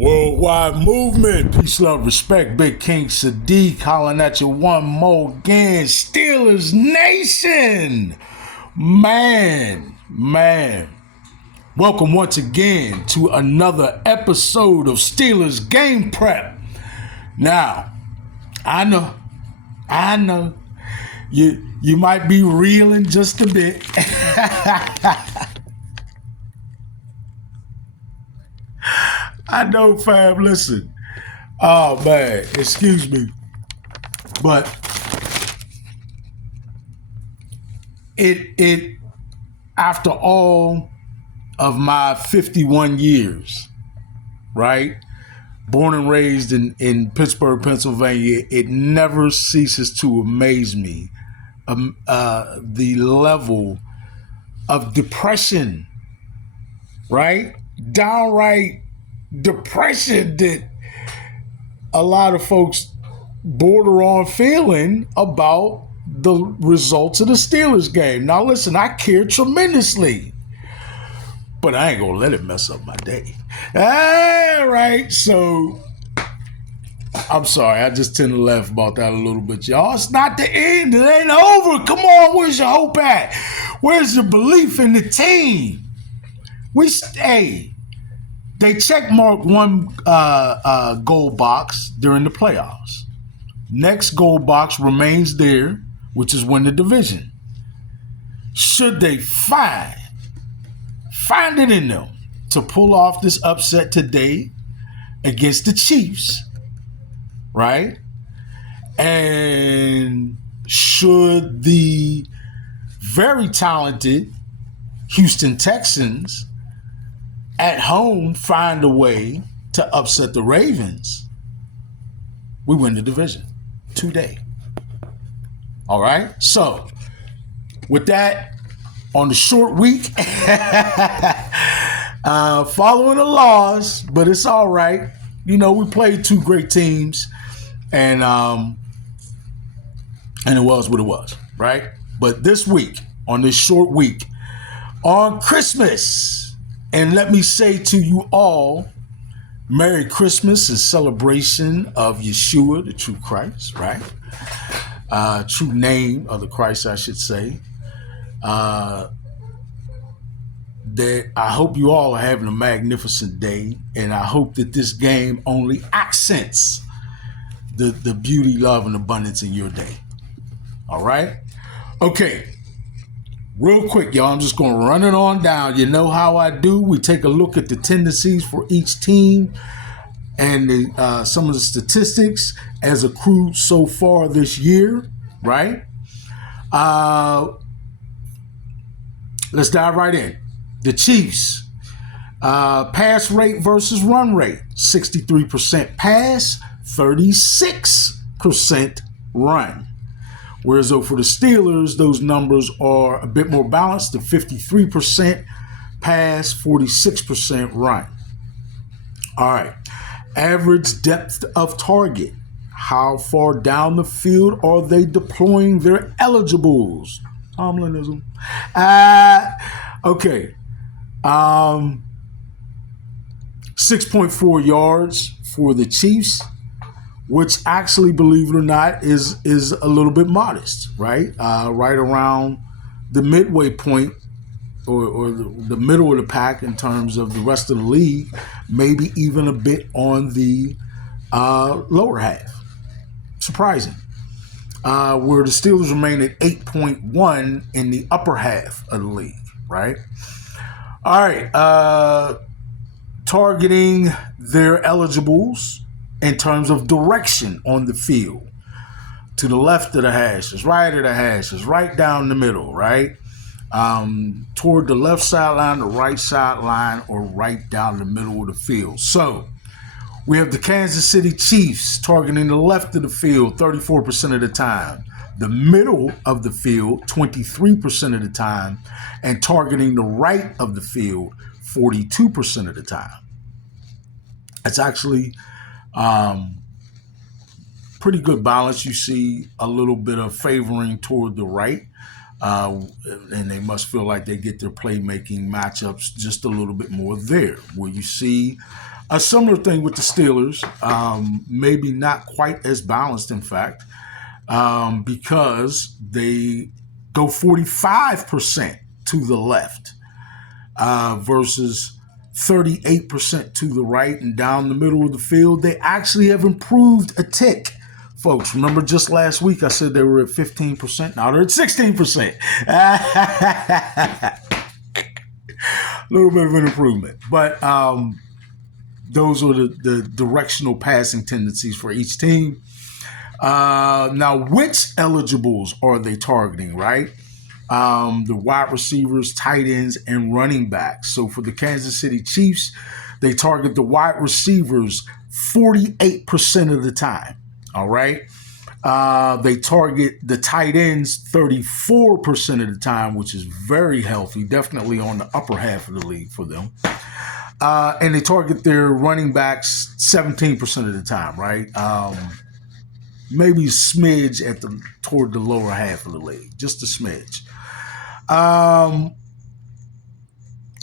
Worldwide movement, peace, love, respect. Big King Sadiq hollering at you one more again. Steelers Nation, man. Welcome once again to another episode of Steelers Game Prep. Now, I know, you might be reeling just a bit. I know, fam, listen. Oh, man, excuse me. But it after all of my 51 years, right? Born and raised in Pittsburgh, Pennsylvania, it never ceases to amaze me the level of depression, right? Downright depression that a lot of folks border on feeling about the results of the Steelers game. Now listen, I care tremendously, but I ain't gonna let it mess up my day. All right, so I'm sorry, I just tend to laugh about that a little bit, y'all. It's not the end, it ain't over. Come on, where's your hope at? Where's your belief in the team? They checkmarked one goal box during the playoffs. Next goal box remains there, which is win the division. Should they find it in them to pull off this upset today against the Chiefs, right? And should the very talented Houston Texans at home find a way to upset the Ravens, we win the division today. All right? So, with that, on the short week, following the laws, but it's all right. You know, we played two great teams, and it was what it was, right? But this week, on this short week, on Christmas, and let me say to you all, Merry Christmas in celebration of Yeshua, the true Christ, right? True name of the Christ, I should say. That I hope you all are having a magnificent day, and I hope that this game only accents the beauty, love, and abundance in your day. All right? Okay. Real quick, y'all, I'm just going to run it on down. You know how I do. We take a look at the tendencies for each team and some of the statistics as accrued so far this year, right? Let's dive right in. The Chiefs, pass rate versus run rate, 63% pass, 36% run. Whereas though for the Steelers, those numbers are a bit more balanced, the 53% pass, 46% run. All right. Average depth of target. How far down the field are they deploying their eligibles? Tomlinism. Okay. 6.4 yards for the Chiefs, which actually, believe it or not, is a little bit modest, right? Right around the midway point or the middle of the pack in terms of the rest of the league, maybe even a bit on the lower half. Surprising. Where the Steelers remain at 8.1 in the upper half of the league, right? All right. Targeting their eligibles in terms of direction on the field. To the left of the hashes, right of the hashes, right down the middle, right? Toward the left sideline, the right sideline, or right down the middle of the field. So, we have the Kansas City Chiefs targeting the left of the field 34% of the time, the middle of the field 23% of the time, and targeting the right of the field 42% of the time. It's actually pretty good balance. You see a little bit of favoring toward the right, and they must feel like they get their playmaking matchups just a little bit more there, where you see A similar thing with the Steelers, maybe not quite as balanced, in fact, because they go 45% to the left versus 38% to the right, and down the middle of the field, they actually have improved a tick. Folks, remember just last week I said they were at 15%. Now they're at 16%. A little bit of an improvement. But those are the directional passing tendencies for each team. Now, which eligibles are they targeting, right? The wide receivers, tight ends, and running backs. So for the Kansas City Chiefs, they target the wide receivers 48% of the time. All right. They target the tight ends 34% of the time, which is very healthy, definitely on the upper half of the league for them. And they target their running backs 17% of the time, right? Maybe a smidge toward the lower half of the league, just a smidge.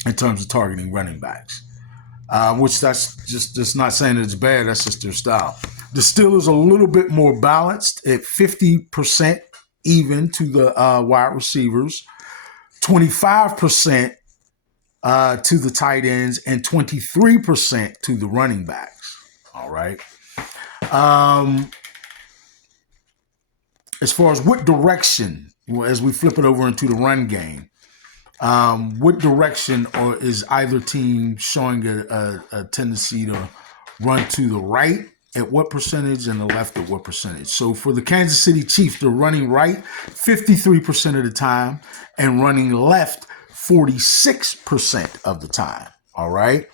In terms of targeting running backs, which that's not saying it's bad. That's just their style. The Steelers are a little bit more balanced at 50% even to the wide receivers, 25% to the tight ends, and 23% to the running backs. All right. As far as what direction, as we flip it over into the run game, what direction is either team showing a tendency to run to the right at what percentage and the left at what percentage? So for the Kansas City Chiefs, they're running right 53% of the time and running left 46% of the time. All right.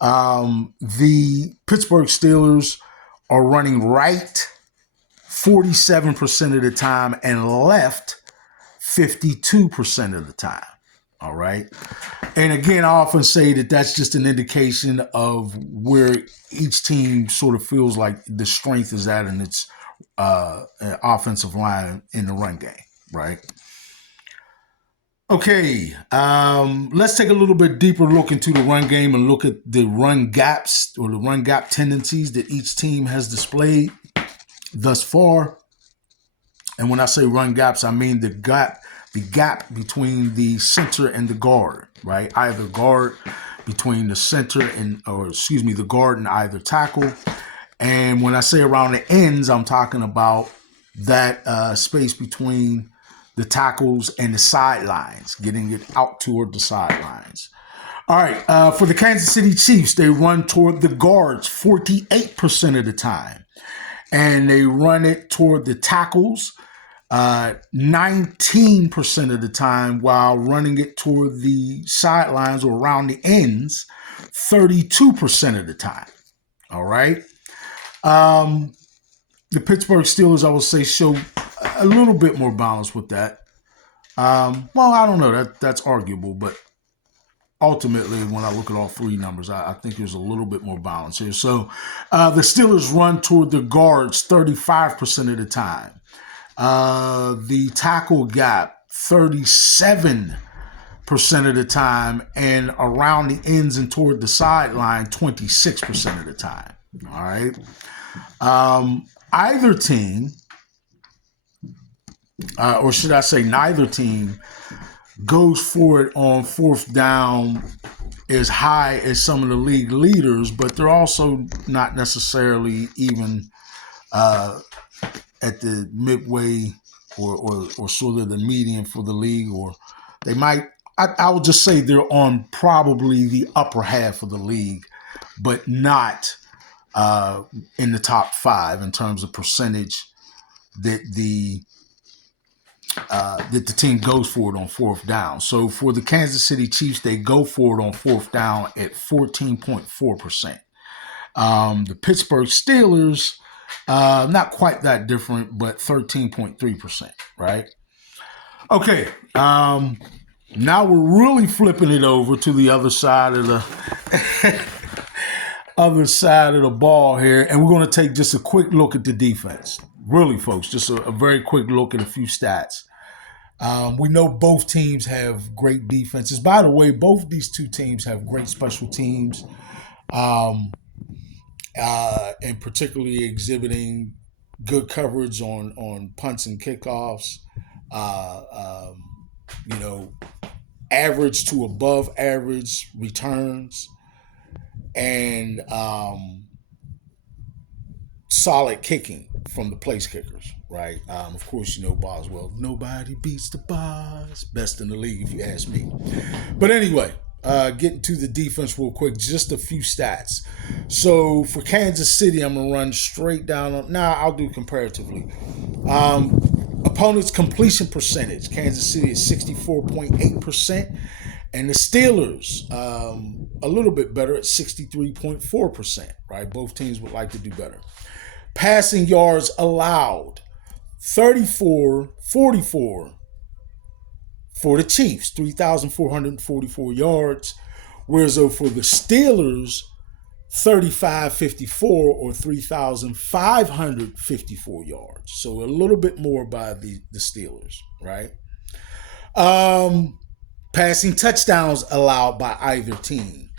The Pittsburgh Steelers are running right 47% of the time and left 52% of the time. All right. And again, I often say that that's just an indication of where each team sort of feels like the strength is at in its offensive line in the run game. Right. Okay. Let's take a little bit deeper look into the run game and look at the run gaps or the run gap tendencies that each team has displayed thus far. And when I say run gaps, I mean the gap between the center and the guard, right? Either guard between the center the guard and either tackle. And when I say around the ends, I'm talking about that space between the tackles and the sidelines, getting it out toward the sidelines. All right, for the Kansas City Chiefs, they run toward the guards 48% of the time. And they run it toward the tackles 19% of the time, while running it toward the sidelines or around the ends 32% of the time. All right. The Pittsburgh Steelers, I would say, show a little bit more balance with that. Well, I don't know. That's arguable, but ultimately, when I look at all three numbers, I think there's a little bit more balance here. So the Steelers run toward the guards 35% of the time. The tackle gap 37% of the time, and around the ends and toward the sideline 26% of the time. All right. Either team, or should I say neither team, goes for it on fourth down as high as some of the league leaders, but they're also not necessarily even at the midway or sort of the median for the league, or they might, I would just say they're on probably the upper half of the league, but not in the top five in terms of percentage that the team goes for it on fourth down. So for the Kansas City Chiefs, they go for it on fourth down at 14.4%. The Pittsburgh Steelers, not quite that different, but 13.3%, right? Okay, now we're really flipping it over to the other side of the other side of the ball here, and we're going to take just a quick look at the defense. Really, folks, just a very quick look at a few stats. We know both teams have great defenses. By the way, both these two teams have great special teams. and particularly exhibiting good coverage on punts and kickoffs. Uh, um, you know, average to above average returns, and solid kicking from the place kickers, right? Of course, you know Boswell. Nobody beats the Boss. Best in the league, if you ask me. But anyway, getting to the defense real quick, just a few stats. So for Kansas City, I'm going to run straight down. I'll do comparatively. Opponent's completion percentage. Kansas City is 64.8%. And the Steelers, a little bit better at 63.4%, right? Both teams would like to do better. Passing yards allowed, 34-44 for the Chiefs, 3,444 yards. Whereas for the Steelers, 35-54 or 3,554 yards. So a little bit more by the Steelers, right? Passing touchdowns allowed by either team.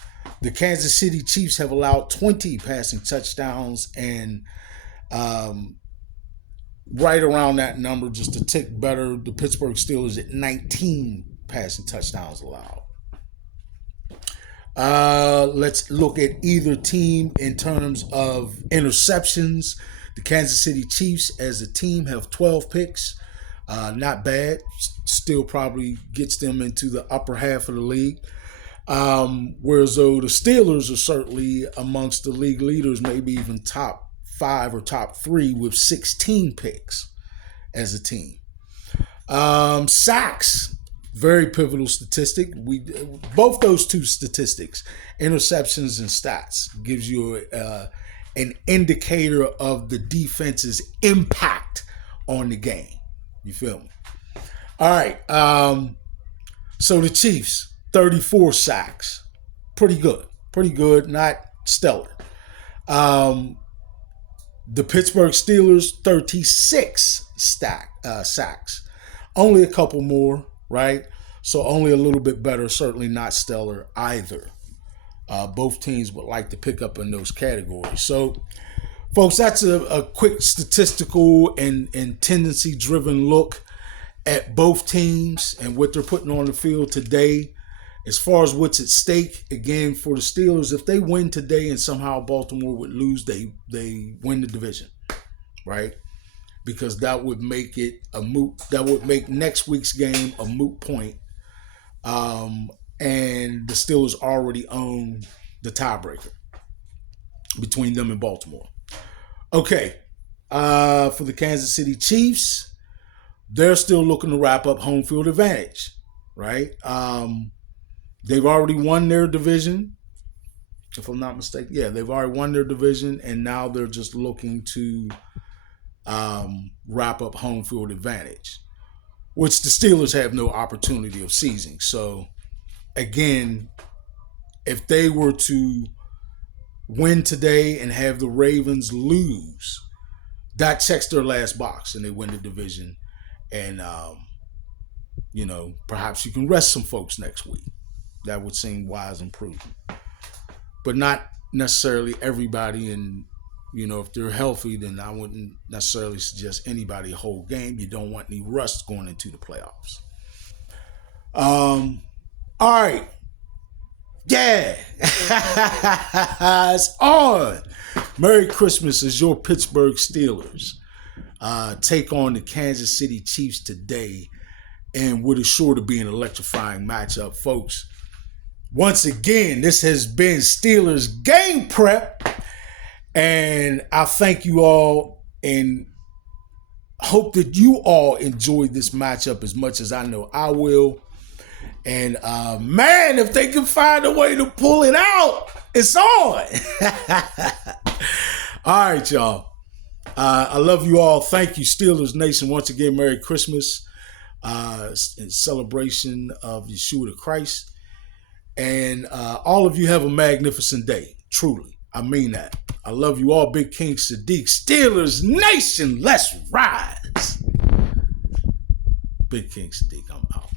The Kansas City Chiefs have allowed 20 passing touchdowns, and right around that number, just a tick better, the Pittsburgh Steelers at 19 passing touchdowns allowed. Let's look at either team in terms of interceptions. The Kansas City Chiefs as a team have 12 picks. Not bad. Still probably gets them into the upper half of the league. Whereas though the Steelers are certainly amongst the league leaders, maybe even top 5 or top 3 with 16 picks as a team. Sacks, very pivotal statistic. Both those two statistics, interceptions and stats, gives you an indicator of the defense's impact on the game. You feel me? All right. So the Chiefs, 34 sacks. Pretty good. Not stellar. The Pittsburgh Steelers, 36 sacks. Only a couple more, right? So only a little bit better. Certainly not stellar either. Both teams would like to pick up in those categories. So, folks, that's a quick statistical and tendency-driven look at both teams and what they're putting on the field today. As far as what's at stake, again, for the Steelers, if they win today and somehow Baltimore would lose, they win the division, right? Because that would make it a moot. That would make next week's game a moot point. And the Steelers already own the tiebreaker between them and Baltimore. Okay, for the Kansas City Chiefs, they're still looking to wrap up home field advantage, right? They've already won their division, if I'm not mistaken. Yeah, they've already won their division, and now they're just looking to wrap up home field advantage, which the Steelers have no opportunity of seizing. So, again, if they were to win today and have the Ravens lose, that checks their last box and they win the division. And, perhaps you can rest some folks next week. That would seem wise and prudent. But not necessarily everybody. And, if they're healthy, then I wouldn't necessarily suggest anybody a whole game. You don't want any rust going into the playoffs. All right. Yeah. It's on. Merry Christmas as your Pittsburgh Steelers take on the Kansas City Chiefs today, and what is sure to be an electrifying matchup, folks. Once again, this has been Steelers Game Prep, and I thank you all and hope that you all enjoyed this matchup as much as I know I will. And man, if they can find a way to pull it out, it's on. All right, y'all. I love you all. Thank you, Steelers Nation. Once again, Merry Christmas in celebration of Yeshua the Christ. And all of you have a magnificent day. Truly. I mean that. I love you all. Big King Sadiq. Steelers Nation, let's rise. Big King Sadiq, I'm out.